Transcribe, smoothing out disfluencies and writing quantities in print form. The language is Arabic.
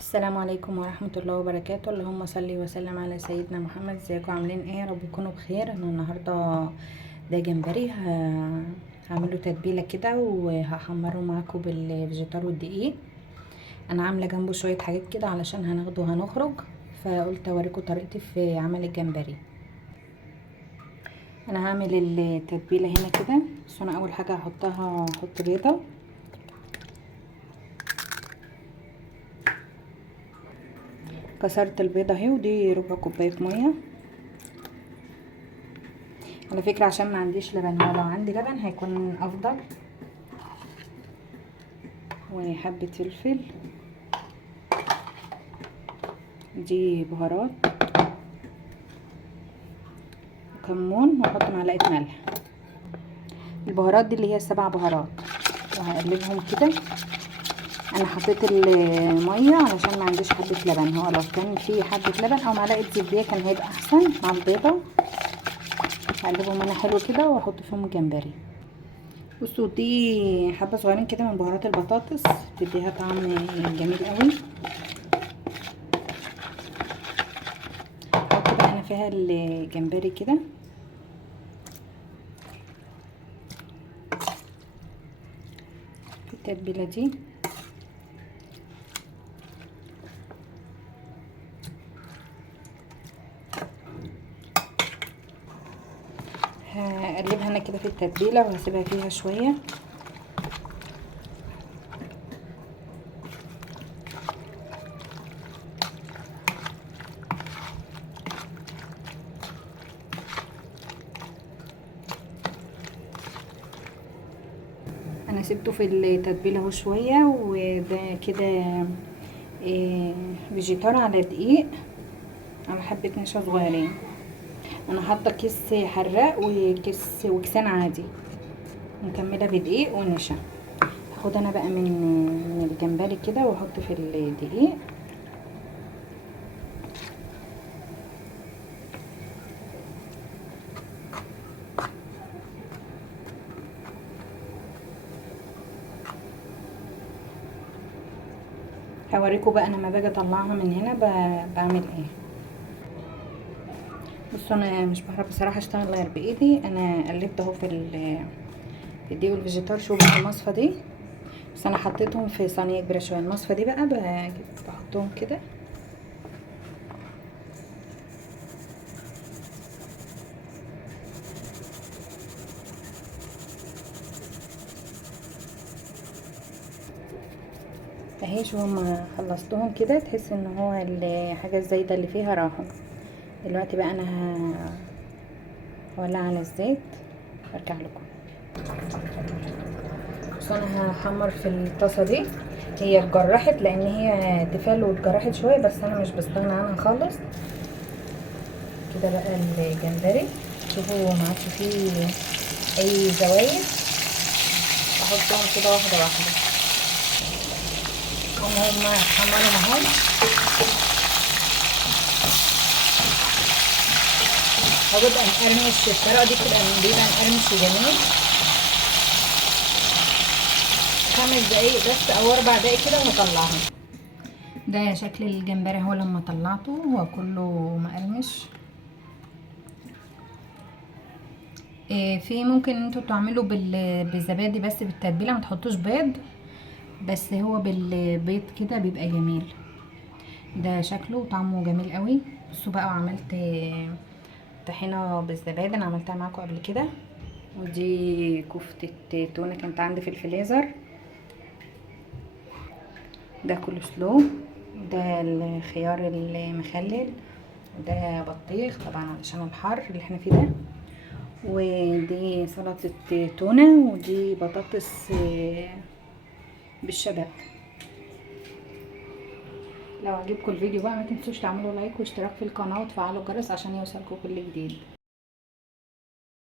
السلام عليكم ورحمة الله وبركاته. اللهم صل وسلم على سيدنا محمد. ازيكم عاملين ايه؟ يا رب تكونوا بخير. انا النهاردة ده جمبري هعمله تتبيلة كده وهحمره معاكم بالفيجيتار والدقيق. انا عاملة جنبه شوية حاجات كده علشان هناخده وهنخرج، فقلت اوريكم طريقتي في عمل الجمبري. انا هعمل التتبيلة هنا كده، بس انا اول حاجة هحط بيضة، كسرت البيضة اهي، ودي ربع كوباية مية. على فكرة عشان ما عنديش لبن، ولو عندي لبن هيكون افضل. وحبة فلفل، دي بهارات، وكمون، واحط معلقة ملح. البهارات دي اللي هي 7 بهارات، وهقلبهم كده. انا حطيت المية علشان ما عنديش حبة لبن، هو لو كان في حبة لبن او معلقة زبدة كان هيبقى احسن مع البيضة. هقلبهم انا حلو كده واحط فيهم الجمبري. بصوا، دي حبة صغيرين كده من بهارات البطاطس، تديها طعم جميل قوي. احط بقى انا فيها الجمبري كده، في التتبيلة دي. هقلبها انا كده في التتبيله وهسيبها فيها شويه. انا سبته في التتبيله اهو شويه، وده كده فيجيتار على دقيق، على حبه نشا صغيرين. انا حاطه كيس حراق وكيسان عادي، مكمله بدقيق ونشا. هاخد انا بقى من الجمبري كده واحط في الدقيق. هوريكم بقى انا لما باجي اطلعها من هنا بعمل ايه. بصوا، انا مش بعرف بصراحه اشتغل غير بايدي. انا قلبت اهو في الدقيق والفيجيتار. شوفوا بقى المصفى دي، بس انا حطيتهم في صينيه كبيره شويه. المصفى دي بقى بحطهم كده، اهي. شو هما خلصتهم كده، تحس ان هو الحاجه الزايده اللي فيها راحوا. دلوقتي بقى انا هولع على الزيت وارجع لكم. بس انا هحمر في الطاسه دي. هي اتجرحت لان هي تيفال واتجرحت شويه، بس انا مش بستغنى عنها خالص. كده بقى الجمبري، شوفوا ما عادش فيه اي زوايد. احطهم كده واحده واحده. هما اتحمروا اهو. هو بيبقى مقرمش، الطريقه دي بيبقى مقرمش وجميل. 5 دقايق بس او 4 دقايق كده ونطلعهم. ده شكل الجمبري اهو لما طلعته، هو كله مقرمش. في ممكن انتوا تعملوا بالزبادي بس بالتتبيله، ما تحطوش بيض، بس هو بالبيض كده بيبقى جميل. ده شكله وطعمه جميل قوي. بصوا بقى، وعملت طحينه بالزبادي، انا عملتها معاكم قبل كده. ودي كفتة تونة كانت عندي في الفريزر. ده كله سلو، ده الخيار المخلل، وده بطيخ طبعا علشان الحر اللي احنا فيه ده. ودي سلطة تونة، ودي بطاطس بالشبت. لو عجبكم الفيديو بقى ما تنسوش تعملوا لايك واشتراك في القناة وتفعلوا الجرس عشان يوصلكم كل جديد.